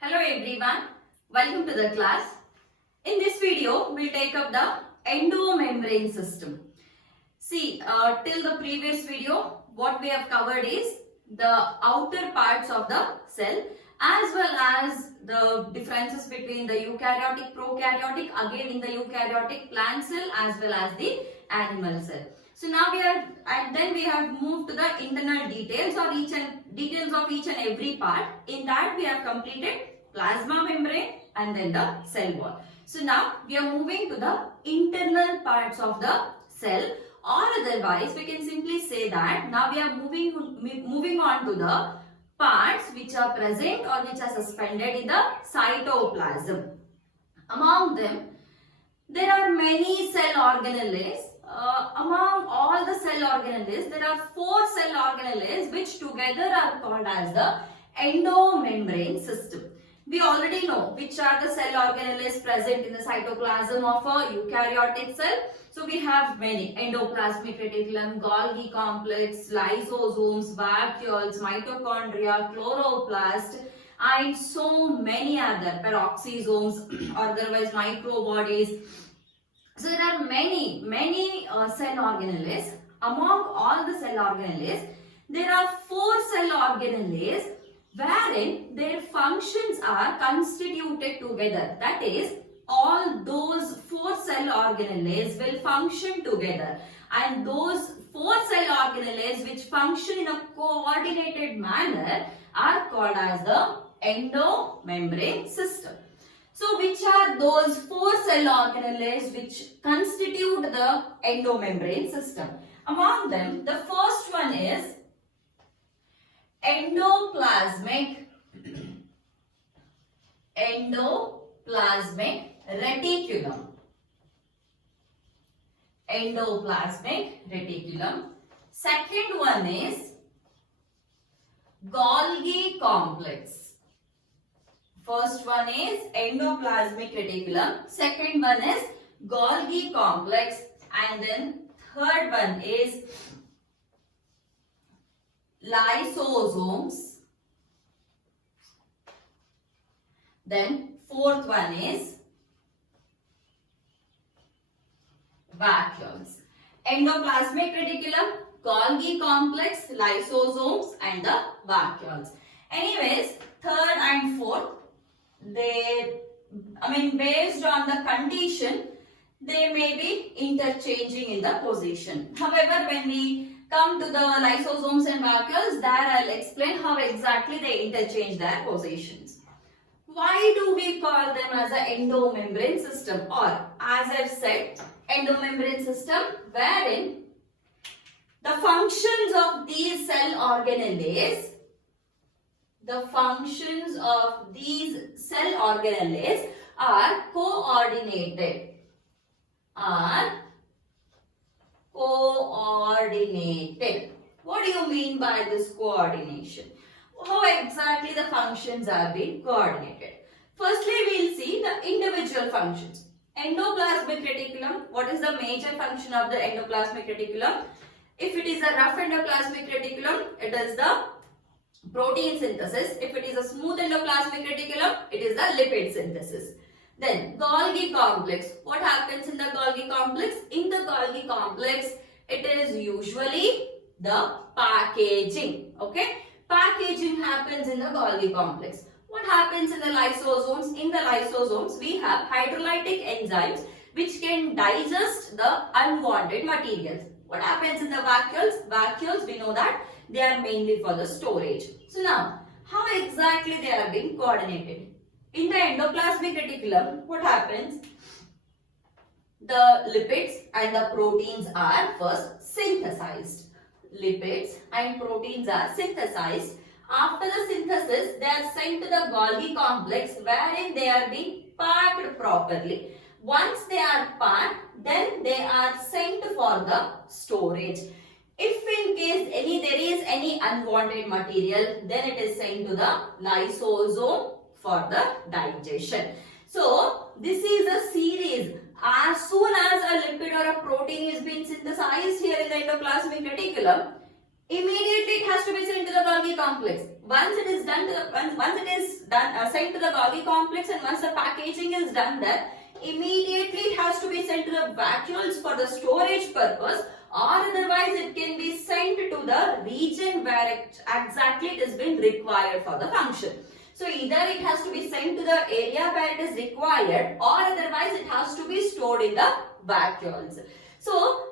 Hello everyone, welcome to the class. In this video, we'll take up the endomembrane system. See, till the previous video, what we have covered is the outer parts of the cell as well as the differences between the eukaryotic, prokaryotic, again in the eukaryotic plant cell as well as the animal cell. So now we have moved to the internal details of each and every part. In that we have completed plasma membrane and then the cell wall. So now we are moving to the internal parts of the cell, or otherwise we can simply say that now we are moving on to the parts which are present or which are suspended in the cytoplasm. Among them, there are many cell organelles. Among all the cell organelles, there are 4 cell organelles which together are called as the endomembrane system. We already know which are the cell organelles present in the cytoplasm of a eukaryotic cell. So we have many: endoplasmic reticulum, Golgi complex, lysosomes, vacuoles, mitochondria, chloroplast, and so many other peroxisomes or otherwise microbodies. So there are many cell organelles. Among all the cell organelles, there are 4 cell organelles wherein their functions are constituted together. That is, all those 4 cell organelles will function together, and those 4 cell organelles which function in a coordinated manner are called as the endomembrane system. So which are those 4 cell organelles which constitute the endomembrane system? Among them, the first one is endoplasmic reticulum. Endoplasmic reticulum. Second one is Golgi complex. First one is endoplasmic reticulum. Second one is Golgi complex. And then third one is lysosomes. Then fourth one is vacuoles. Endoplasmic reticulum, Golgi complex, lysosomes and the vacuoles. Anyways, third and fourth, based on the condition, they may be interchanging in the position. However, when we come to the lysosomes and vacuoles, there I'll explain how exactly they interchange their positions. Why do we call them as an endomembrane system, or as I've said, endomembrane system, wherein the functions of these cell organelles are coordinated. What do you mean by this coordination? How exactly the functions are being coordinated? Firstly, we'll see the individual functions. Endoplasmic reticulum. What is the major function of the endoplasmic reticulum? If it is a rough endoplasmic reticulum, it is the protein synthesis. If it is a smooth endoplasmic reticulum, it is the lipid synthesis. Then Golgi complex. What happens in the Golgi complex? In the Golgi complex, it is usually the packaging. Okay? Packaging happens in the Golgi complex. What happens in the lysosomes? In the lysosomes, we have hydrolytic enzymes which can digest the unwanted materials. What happens in the vacuoles? Vacuoles, we know that they are mainly for the storage. So now, how exactly they are being coordinated? In the endoplasmic reticulum, what happens? The lipids and the proteins are first synthesized. Lipids and proteins are synthesized. After the synthesis, they are sent to the Golgi complex, wherein they are being packed properly. Once they are packed, then they are sent for the storage. If in case there is any unwanted material, then it is sent to the lysosome for the digestion. So this is a series. As soon as a lipid or a protein is being synthesized here in the endoplasmic reticulum, immediately it has to be sent to the Golgi complex. once it is done, once it is done, sent to the Golgi complex, and once the packaging is done there, immediately it has to be sent to the vacuoles for the storage purpose, or otherwise it can be sent to the region where exactly it has been required for the function. So either it has to be sent to the area where it is required, or otherwise it has to be stored in the vacuoles. So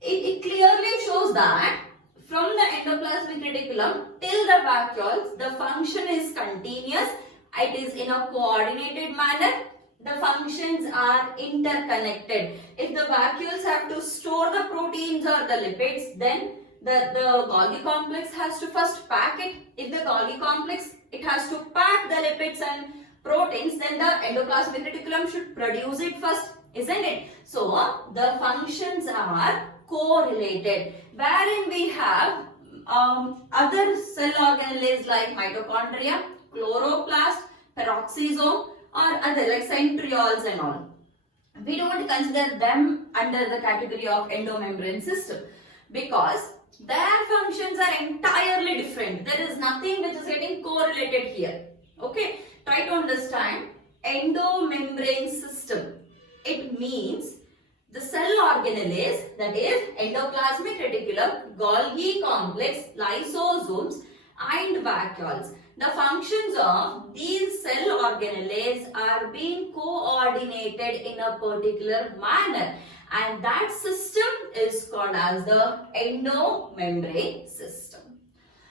it clearly shows that from the endoplasmic reticulum till the vacuoles, the function is continuous, it is in a coordinated manner, the functions are interconnected. If the vacuoles have to store the proteins or the lipids, then the Golgi complex has to first pack it. If the Golgi complex, it has to pack the lipids and proteins, then the endoplasmic reticulum should produce it first, isn't it? So the functions are correlated, wherein we have other cell organelles like mitochondria, chloroplast, peroxisome, or other like centrioles and all. We don't consider them under the category of endomembrane system because their functions are entirely different. There is nothing which is getting correlated here. Okay, try to understand endomembrane system. It means the cell organelles, that is endoplasmic reticulum, Golgi complex, lysosomes and vacuoles. The functions of these cell organelles are being coordinated in a particular manner, and that system is called as the endomembrane system.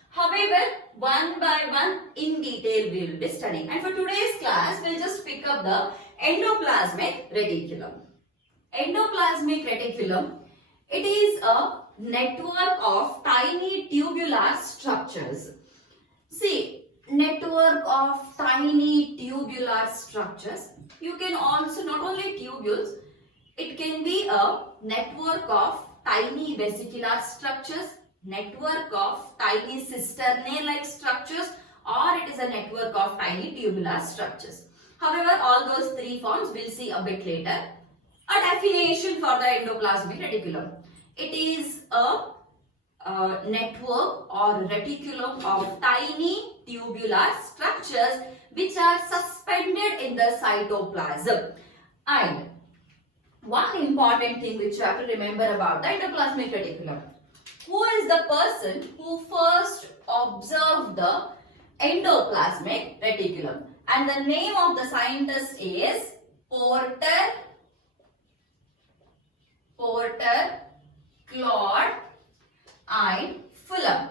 However, one by one in detail we will be studying, and for today's class we will just pick up the endoplasmic reticulum. Endoplasmic reticulum, it is a network of tiny tubular structures. See, network of tiny tubular structures. You can also, not only tubules, it can be a network of tiny vesicular structures, network of tiny cisternae-like structures, or it is a network of tiny tubular structures. However, all those three forms we'll see a bit later. A definition for the endoplasmic reticulum. It is a network or reticulum of tiny tubular structures which are suspended in the cytoplasm. And one important thing which you have to remember about the endoplasmic reticulum. Who is the person who first observed the endoplasmic reticulum? And the name of the scientist is Porter, Claude and Fulham.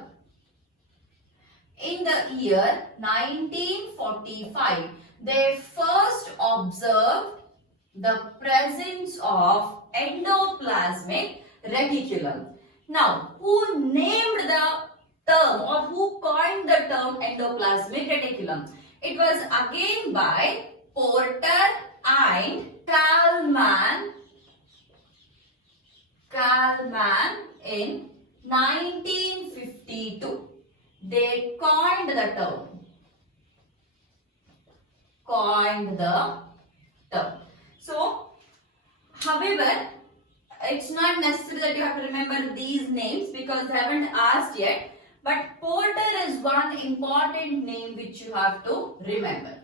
In the year 1945, they first observed the presence of endoplasmic reticulum. Now, who named the term or who coined the term endoplasmic reticulum? It was again by Porter and Kalman in 1952. They coined the term. So, however, it's not necessary that you have to remember these names because they haven't asked yet. But Porter is one important name which you have to remember.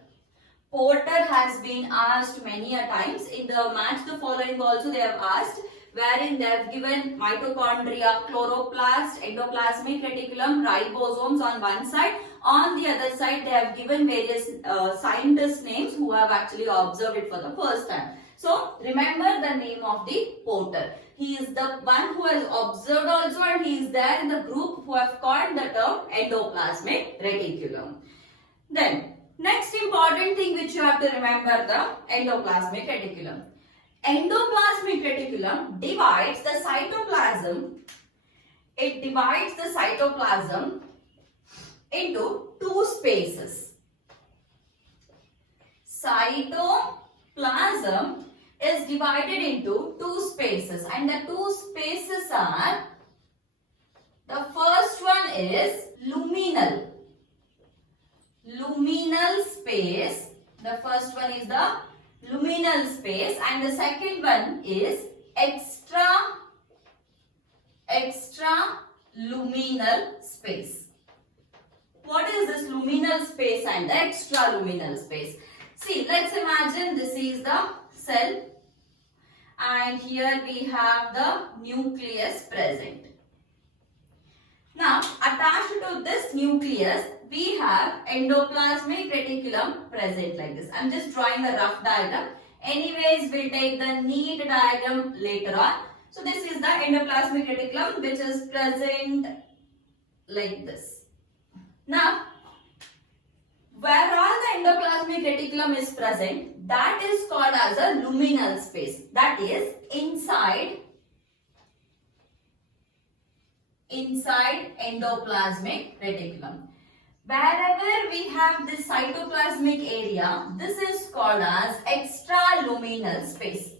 Porter has been asked many a times. In the match the following also they have asked, wherein they have given mitochondria, chloroplast, endoplasmic reticulum, ribosomes on one side. On the other side, they have given various scientist names who have actually observed it for the first time. So, remember the name of the Porter. He is the one who has observed also, and he is there in the group who have coined the term endoplasmic reticulum. Then, next important thing which you have to remember, the endoplasmic reticulum. Endoplasmic reticulum divides the cytoplasm. It divides the cytoplasm into two spaces. Cytoplasm is divided into two spaces, and the two spaces are, the first one is luminal space. The first one is the luminal space, and the second one is extra luminal space. What is luminal space and the extraluminal space. See, let's imagine this is the cell and here we have the nucleus present. Now, attached to this nucleus, we have endoplasmic reticulum present like this. I'm just drawing a rough diagram. Anyways, we'll take the neat diagram later on. So, this is the endoplasmic reticulum which is present like this. Now, where all the endoplasmic reticulum is present, that is called as a luminal space. That is inside endoplasmic reticulum. Wherever we have this cytoplasmic area, this is called as extraluminal space.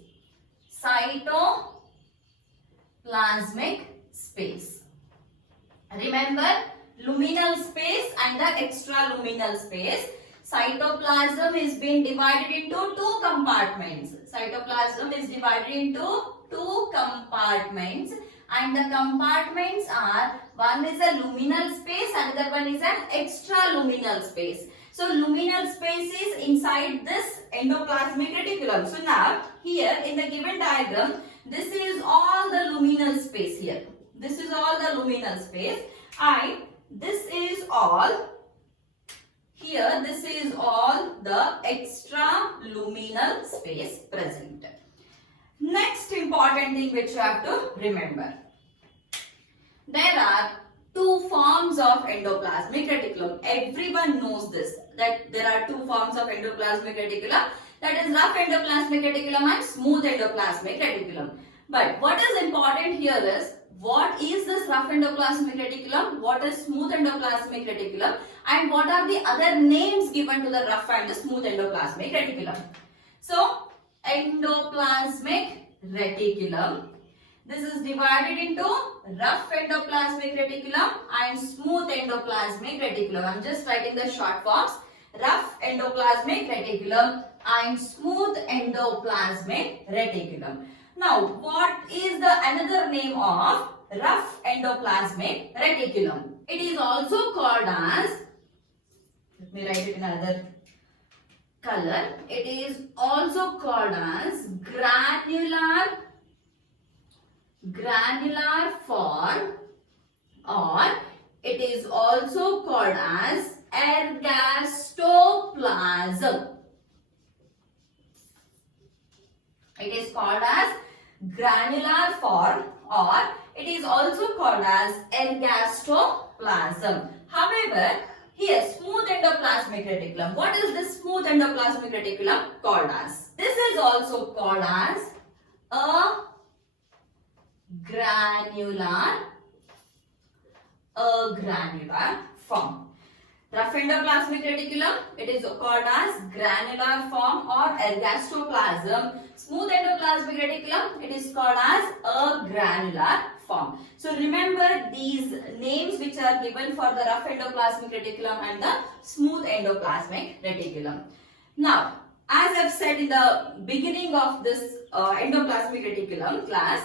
Cytoplasmic space. Remember, luminal space and the extraluminal space. Cytoplasm is being divided into two compartments. Cytoplasm is divided into two compartments. And the compartments are, one is a luminal space, another one is an extraluminal space. So luminal space is inside this endoplasmic reticulum. So now here in the given diagram, this is all the luminal space here. This is all the luminal space and this is all here. This is all the extraluminal space present. Next important thing which you have to remember. There are two forms of endoplasmic reticulum. Everyone knows this, that there are two forms of endoplasmic reticulum, that is rough endoplasmic reticulum and smooth endoplasmic reticulum. But what is important here is, what is this rough endoplasmic reticulum, what is smooth endoplasmic reticulum, and what are the other names given to the rough and the smooth endoplasmic reticulum. So, endoplasmic reticulum, this is divided into rough endoplasmic reticulum and smooth endoplasmic reticulum. I am just writing the short forms. Rough endoplasmic reticulum and smooth endoplasmic reticulum. Now, what is the another name of rough endoplasmic reticulum? It is also called as, let me write it in another color. It is also called as granular form, or it is also called as ergastoplasm. It is called as granular form, or it is also called as ergastoplasm. However, here smooth endoplasmic reticulum. What is this smooth endoplasmic reticulum called as? This is also called as a granular form. Rough endoplasmic reticulum, it is called as granular form or ergastoplasm. Smooth endoplasmic reticulum, it is called as a granular form. So remember these names which are given for the rough endoplasmic reticulum and the smooth endoplasmic reticulum. Now, as I've said in the beginning of this endoplasmic reticulum class,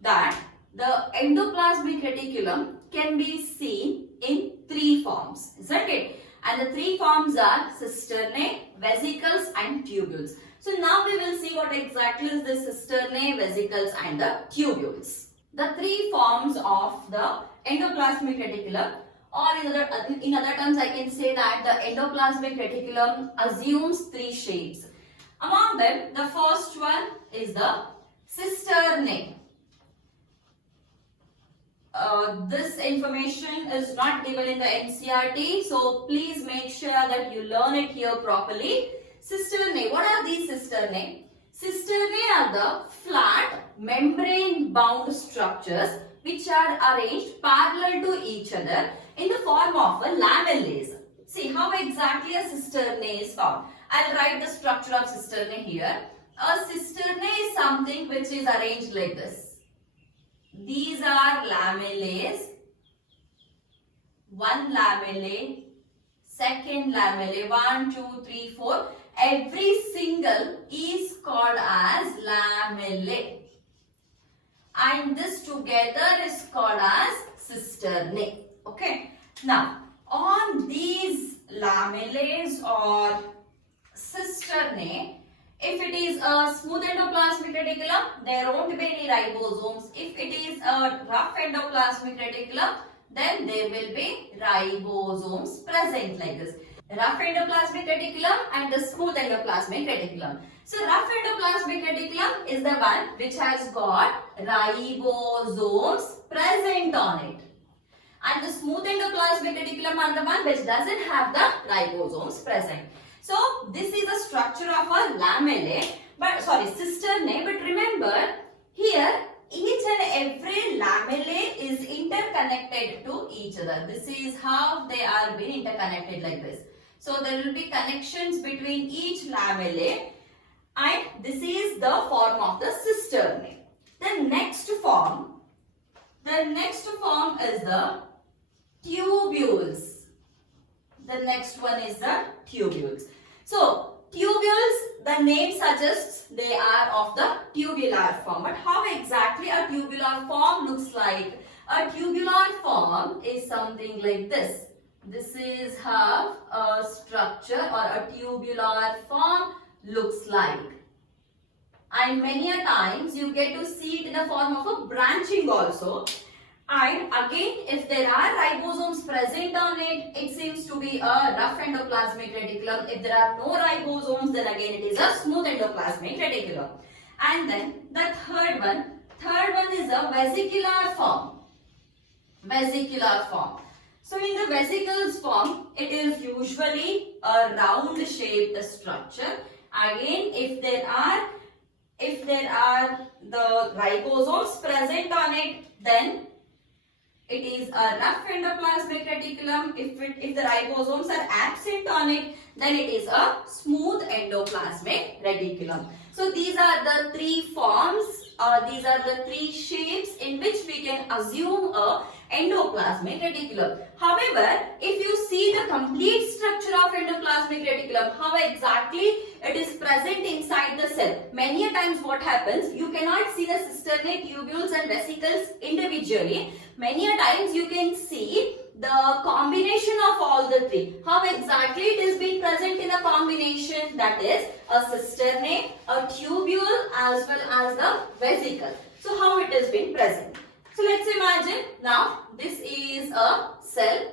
that the endoplasmic reticulum can be seen in three forms, isn't it? And the three forms are cisternae, vesicles and tubules. So now we will see what exactly is the cisternae, vesicles and the tubules. The three forms of the endoplasmic reticulum, or in other terms I can say that the endoplasmic reticulum assumes three shapes. Among them, the first one is the cisternae. This information is not given in the NCERT, so please make sure that you learn it here properly. Cisternae, what are these cisternae? Cisternae are the flat membrane bound structures which are arranged parallel to each other in the form of a lamellase. See how exactly a cisternae is formed. I'll write the structure of cisternae here. A cisternae is something which is arranged like this. These are lamellae, one lamellae, second lamellae, 1, 2, 3, 4. Every single is called as lamellae. And this together is called as cisternae. Okay. Now, on these lamellae or cisternae. If it is a smooth endoplasmic reticulum, there won't be any ribosomes. If it is a rough endoplasmic reticulum, then there will be ribosomes present like this. Rough endoplasmic reticulum and the smooth endoplasmic reticulum. So rough endoplasmic reticulum is the one which has got ribosomes present on it. And the smooth endoplasmic reticulum are the one which doesn't have the ribosomes present. So this is the structure of a cisternae, but remember here each and every lamellae is interconnected to each other. This is how they are being interconnected like this. So there will be connections between each lamellae, and this is the form of the cisternae. The next form is the tubules. The next one is the tubules. So tubules, the name suggests they are of the tubular form. But how exactly a tubular form looks like? A tubular form is something like this. This is how a structure or a tubular form looks like. And many a times you get to see it in the form of a branching also. And again, if there are ribosomes present on it, it seems to be a rough endoplasmic reticulum. If there are no ribosomes, then again it is a smooth endoplasmic reticulum. And then the third one is a vesicular form. Vesicular form. So in the vesicles form, it is usually a round shaped structure. Again, if there are the ribosomes present on it, then it is a rough endoplasmic reticulum. If the ribosomes are absent on it, then it is a smooth endoplasmic reticulum. So these are the three forms, these are the three shapes in which we can assume a endoplasmic reticulum. However, if you see the complete structure of endoplasmic reticulum, how exactly it is present inside the cell. Many a times what happens, you cannot see the cisternae, tubules and vesicles individually. Many a times you can see the combination of all the three. How exactly it is being present in a combination, that is a cisternae, a tubule as well as the vesicle. So how it is being present? So let's imagine now this is a cell.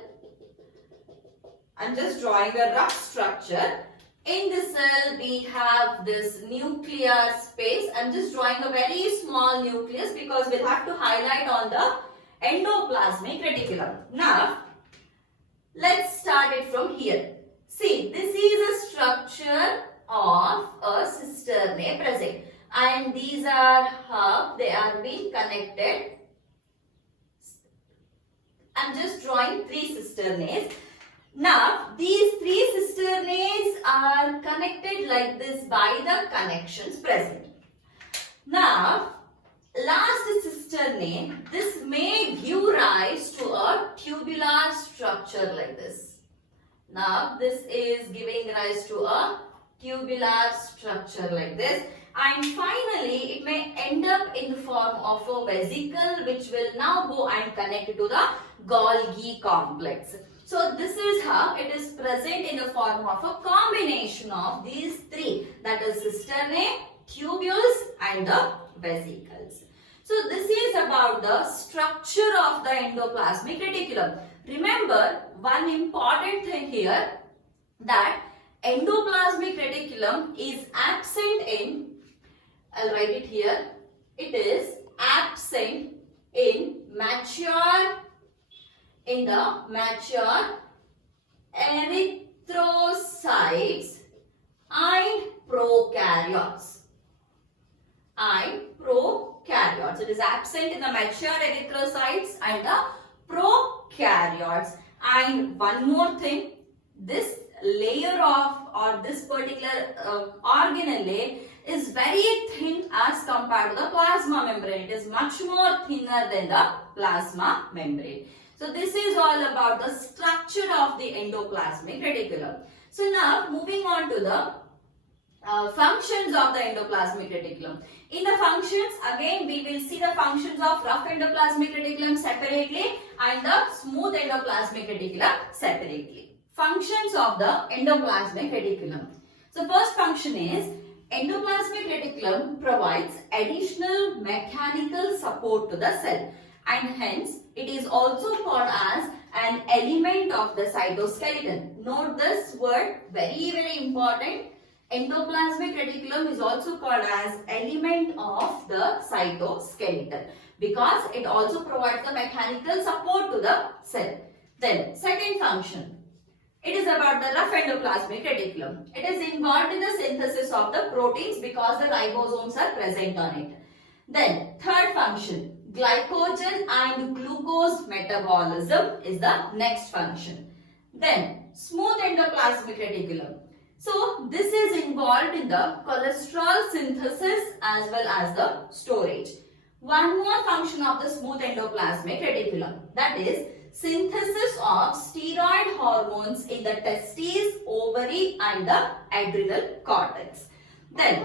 I'm just drawing a rough structure. In the cell we have this nuclear space. I'm just drawing a very small nucleus because we'll have to highlight on the endoplasmic reticulum. Now let's start it from here. See, this is a structure of a cisternae present, and these are how they are being connected. I'm just drawing three cisternaes. Now, these three cisternaes are connected like this by the connections present. Now, last cisternae, this may give rise to a tubular structure like this. Now, this is giving rise to a tubular structure like this. And finally, it may end up in the form of a vesicle, which will now go and connect to the Golgi complex. So this is how it is present in the form of a combination of these three, that is cisternae, tubules and the vesicles. So this is about the structure of the endoplasmic reticulum. Remember one important thing here, that endoplasmic reticulum is absent in, I'll write it here, it is absent in the mature erythrocytes and prokaryotes. It is absent in the mature erythrocytes and the prokaryotes. And one more thing, this layer of, or this particular organelle is very thin as compared to the plasma membrane. It is much more thinner than the plasma membrane. So this is all about the structure of the endoplasmic reticulum. So now moving on to the functions of the endoplasmic reticulum. In the functions, again we will see the functions of rough endoplasmic reticulum separately and the smooth endoplasmic reticulum separately. functions of the endoplasmic reticulum. So first function is endoplasmic reticulum provides additional mechanical support to the cell and hence it is also called as an element of the cytoskeleton. Note this word, very important. Endoplasmic reticulum is also called as element of the cytoskeleton because it also provides the mechanical support to the cell. Then second function. It is about the rough endoplasmic reticulum. It is involved in the synthesis of the proteins because the ribosomes are present on it. Then third function, glycogen and glucose metabolism is the next function. Then smooth endoplasmic reticulum. So this is involved in the cholesterol synthesis as well as the storage. One more function of the smooth endoplasmic reticulum, that is synthesis of steroid hormones in the testes, ovary and the adrenal cortex. Then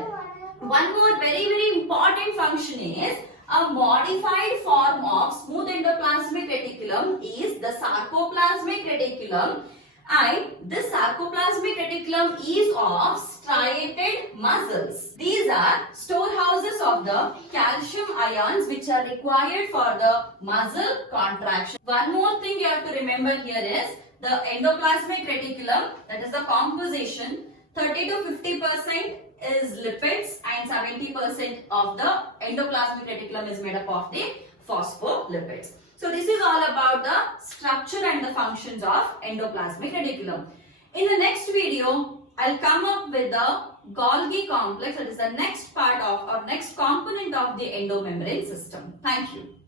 one more very important function is a modified form of smooth endoplasmic reticulum is the sarcoplasmic reticulum, and this sarcoplasmic reticulum is of striated muscles. These are storehouses of the calcium ions which are required for the muscle contraction. One more thing you have to remember here is the endoplasmic reticulum, that is the composition, 30 to 50% is lipids and 70% of the endoplasmic reticulum is made up of the phospholipids. So this is all about the structure and the functions of endoplasmic reticulum. In the next video, I'll come up with the Golgi complex, that is the next part of or next component of the endomembrane system. Thank you.